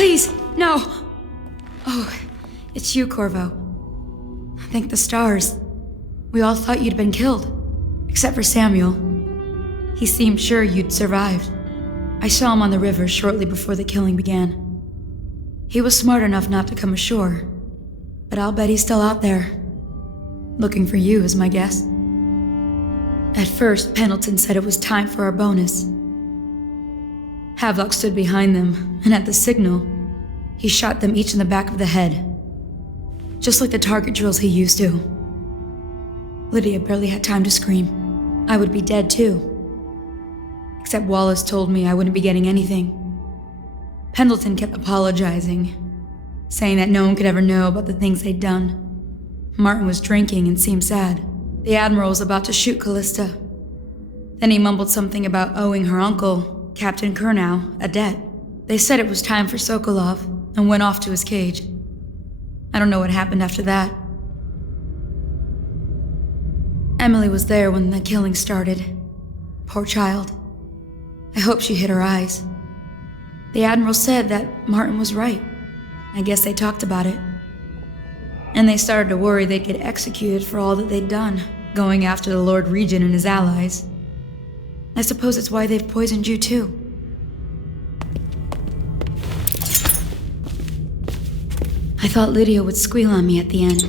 Please, no! Oh, it's you, Corvo. Thank the stars. We all thought you'd been killed. Except for Samuel. He seemed sure you'd survived. I saw him on the river shortly before the killing began. He was smart enough not to come ashore, but I'll bet he's still out there. Looking for you is my guess. At first, Pendleton said it was time for our bonus. Havelock stood behind them, and at the signal, he shot them each in the back of the head. Just like the target drills he used to. Lydia barely had time to scream. I would be dead too. Except Wallace told me I wouldn't be getting anything. Pendleton kept apologizing, saying that no one could ever know about the things they'd done. Martin was drinking and seemed sad. The Admiral was about to shoot Callista. Then he mumbled something about owing her uncle, Captain Kurnow, a debt. They said it was time for Sokolov and went off to his cage. I don't know what happened after that. Emily was there when the killing started. Poor child. I hope she hid her eyes. The Admiral said that Martin was right. I guess they talked about it. And they started to worry they'd get executed for all that they'd done, going after the Lord Regent and his allies. I suppose it's why they've poisoned you too. I thought Lydia would squeal on me at the end.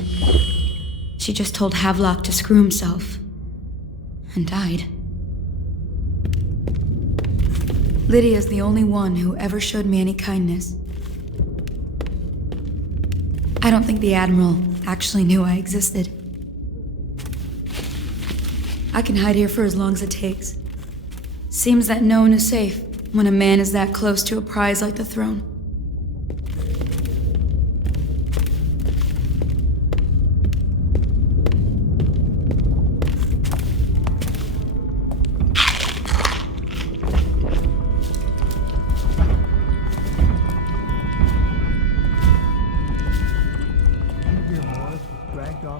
She just told Havelock to screw himself. And died. Lydia's the only one who ever showed me any kindness. I don't think the Admiral actually knew I existed. I can hide here for as long as it takes. Seems that no one is safe when a man is that close to a prize like the throne.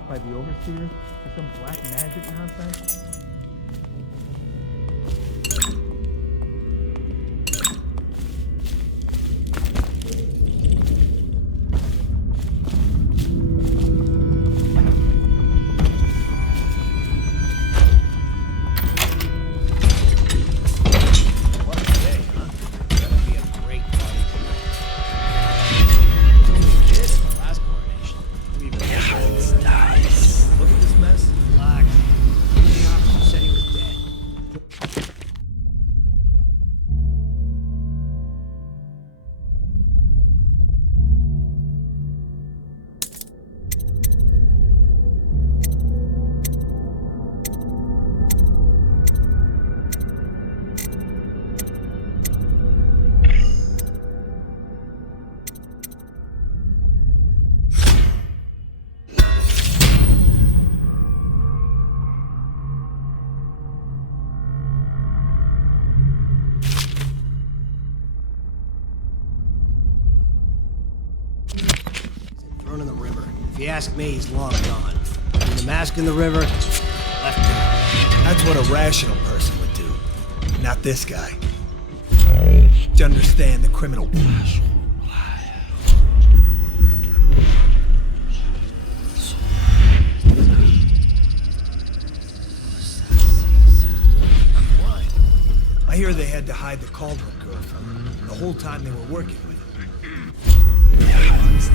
By the overseer for some black magic nonsense? What a day, huh? Gonna be a great party tonight. It was only a kid at the last coronation. We've Look at this mess. Relax. The officer said he was dead. Thrown in the river. If you ask me, he's long gone. Between the mask in the river, left him. That's what a rational person would do. Not this guy. To understand the criminal. Why? I hear they had to hide the Cauldron girl from him the whole time they were working with him.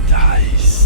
Dice.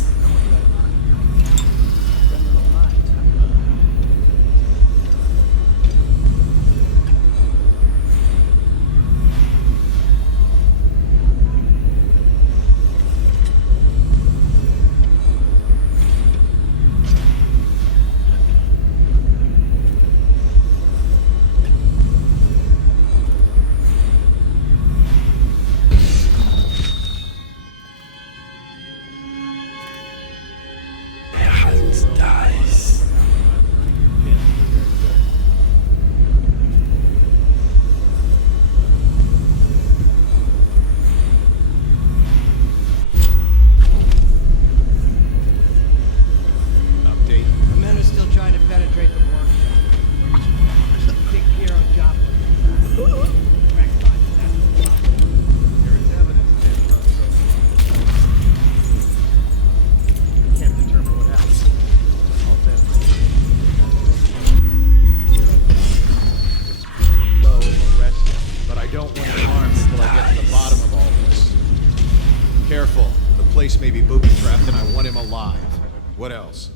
What else?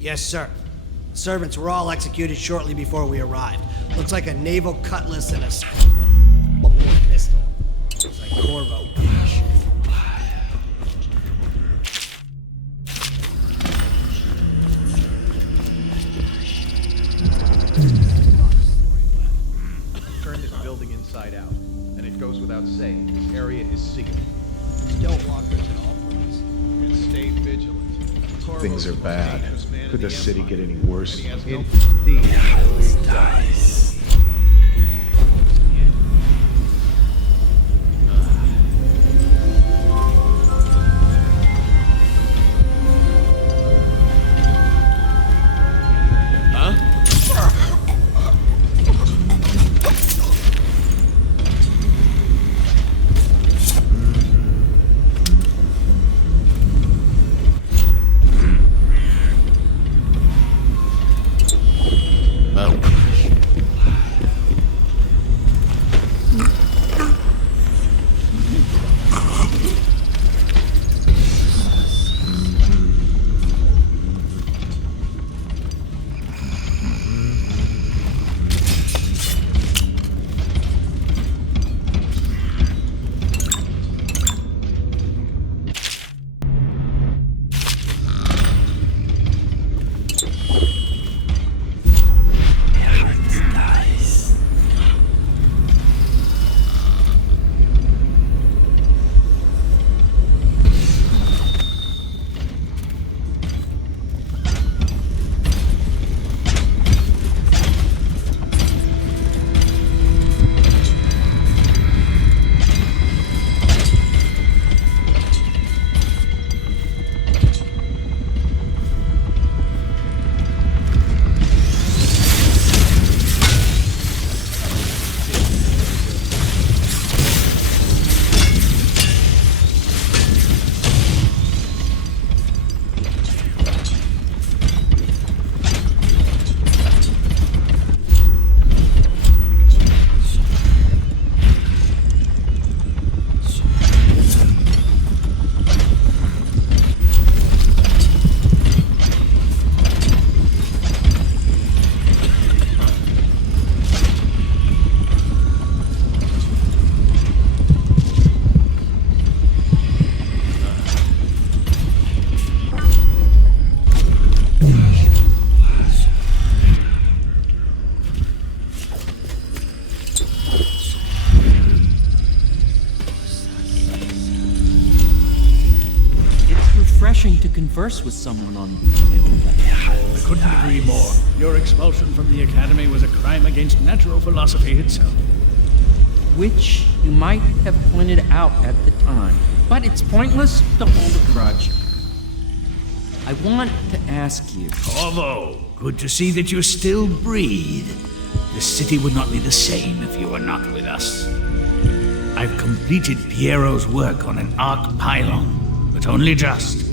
Yes, sir. Servants were all executed shortly before we arrived. Looks like a naval cutlass and a small-bore pistol. Looks like Corvo. Turn this building inside out. And it goes without saying, this area is sealed. Don't walk this at all points. And stay vigilant. Things are bad. Could the city get any worse? Indeed. To converse with someone on my own level. I couldn't agree more. Your expulsion from the Academy was a crime against natural philosophy itself. Which you might have pointed out at the time. But it's pointless to hold a grudge. I want to ask you... Corvo, good to see that you still breathe. The city would not be the same if you were not with us. I've completed Piero's work on an arc pylon, but only just.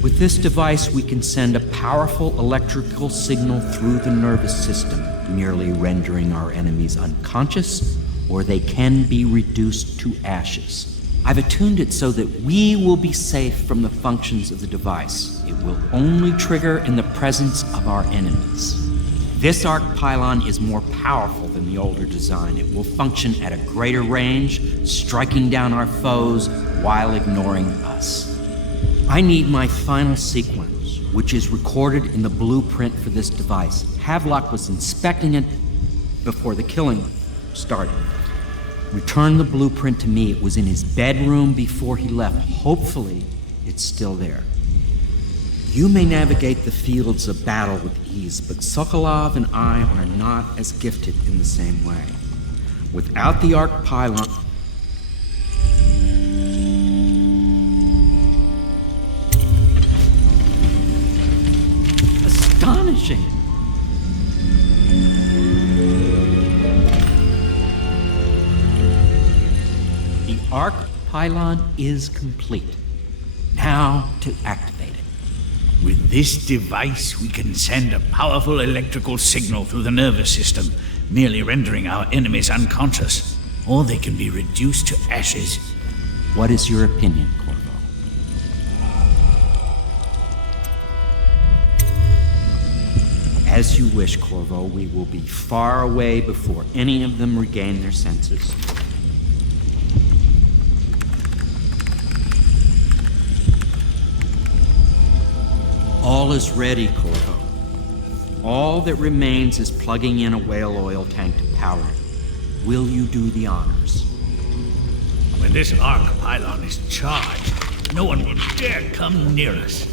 With this device, we can send a powerful electrical signal through the nervous system, merely rendering our enemies unconscious, or they can be reduced to ashes. I've attuned it so that we will be safe from the functions of the device. It will only trigger in the presence of our enemies. This arc pylon is more powerful than the older design. It will function at a greater range, striking down our foes while ignoring us. I need my final sequence, which is recorded in the blueprint for this device. Havelock was inspecting it before the killing started. Return the blueprint to me. It was in his bedroom before he left. Hopefully, it's still there. You may navigate the fields of battle with ease, but Sokolov and I are not as gifted in the same way. Without the arc pylon... Astonishing! The arc pylon is complete. Now to activate it. With this device, we can send a powerful electrical signal through the nervous system, merely rendering our enemies unconscious, or they can be reduced to ashes. What is your opinion, Corvo? As you wish, Corvo. We will be far away before any of them regain their senses. All is ready, Corvo. All that remains is plugging in a whale oil tank to power it. Will you do the honors? When this arc pylon is charged, no one will dare come near us.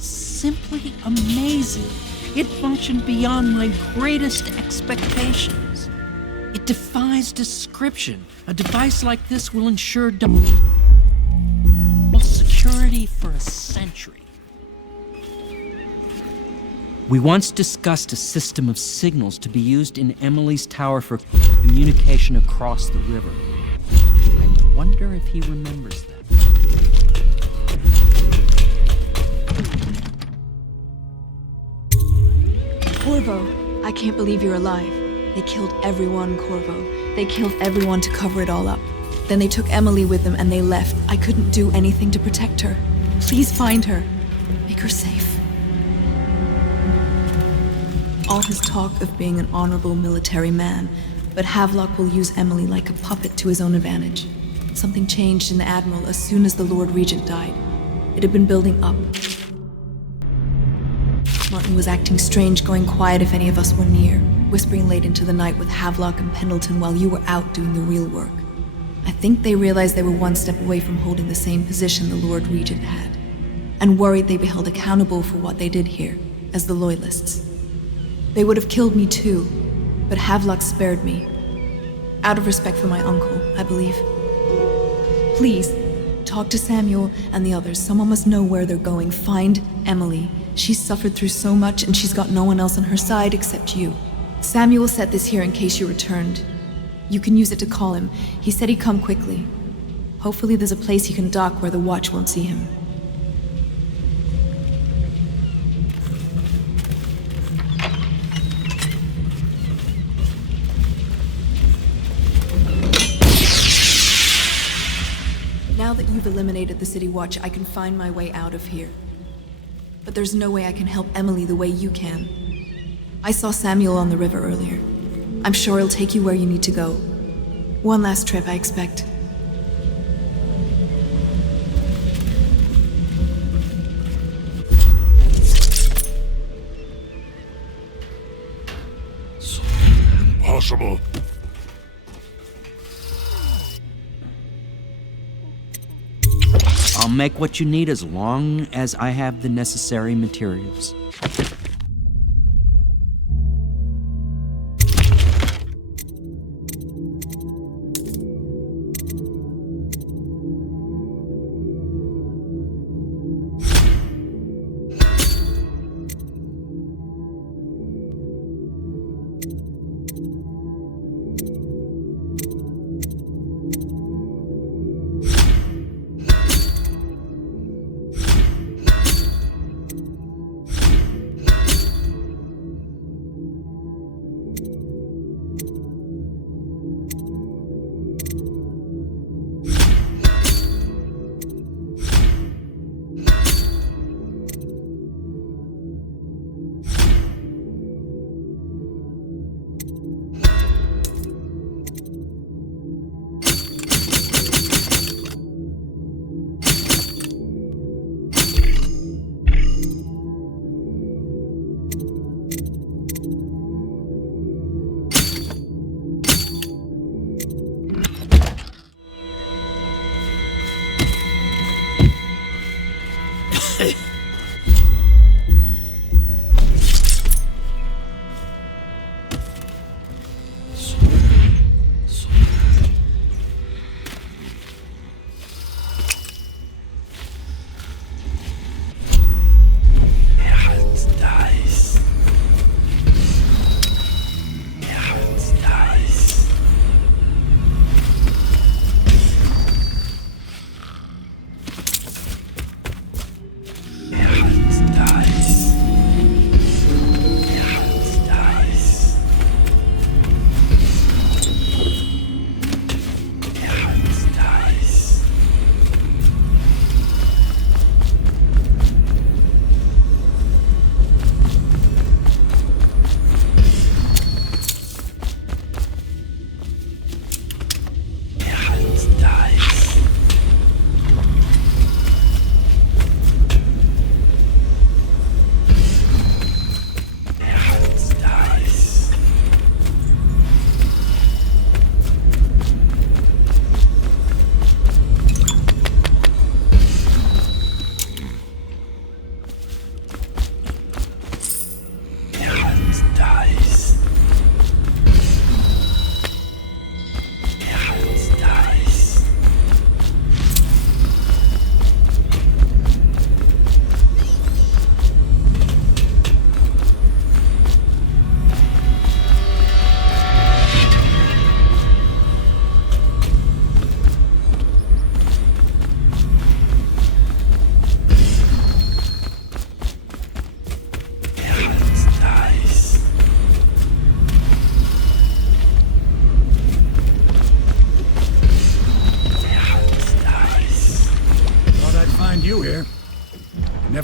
Simply amazing. It functioned beyond my greatest expectations. It defies description. A device like this will ensure double security for a century. We once discussed a system of signals to be used in Emily's tower for communication across the river. I wonder if he remembers that. Corvo, I can't believe you're alive. They killed everyone, Corvo. They killed everyone to cover it all up. Then they took Emily with them and they left. I couldn't do anything to protect her. Please find her. Make her safe. All his talk of being an honorable military man, but Havelock will use Emily like a puppet to his own advantage. Something changed in the Admiral as soon as the Lord Regent died. It had been building up. Martin was acting strange, going quiet if any of us were near, whispering late into the night with Havelock and Pendleton while you were out doing the real work. I think they realized they were one step away from holding the same position the Lord Regent had, and worried they'd be held accountable for what they did here, as the Loyalists. They would have killed me too, but Havelock spared me. Out of respect for my uncle, I believe. Please, talk to Samuel and the others. Someone must know where they're going. Find Emily. She's suffered through so much and she's got no one else on her side except you. Samuel set this here in case you returned. You can use it to call him. He said he'd come quickly. Hopefully there's a place he can dock where the watch won't see him. Now that you've eliminated the City Watch, I can find my way out of here. But there's no way I can help Emily the way you can. I saw Samuel on the river earlier. I'm sure he'll take you where you need to go. One last trip, I expect. Impossible. I'll make what you need as long as I have the necessary materials.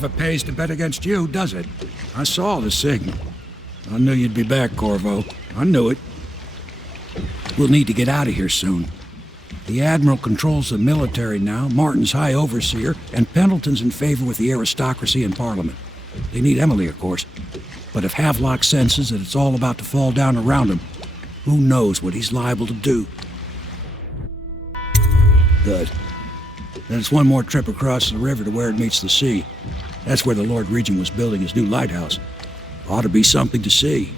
if it pays to bet against you, does it? I saw the signal. I knew you'd be back, Corvo. I knew it. We'll need to get out of here soon. The Admiral controls the military now, Martin's High Overseer, and Pendleton's in favor with the aristocracy and Parliament. They need Emily, of course. But if Havelock senses that it's all about to fall down around him, who knows what he's liable to do? Good. Then it's one more trip across the river to where it meets the sea. That's where the Lord Regent was building his new lighthouse. Ought to be something to see.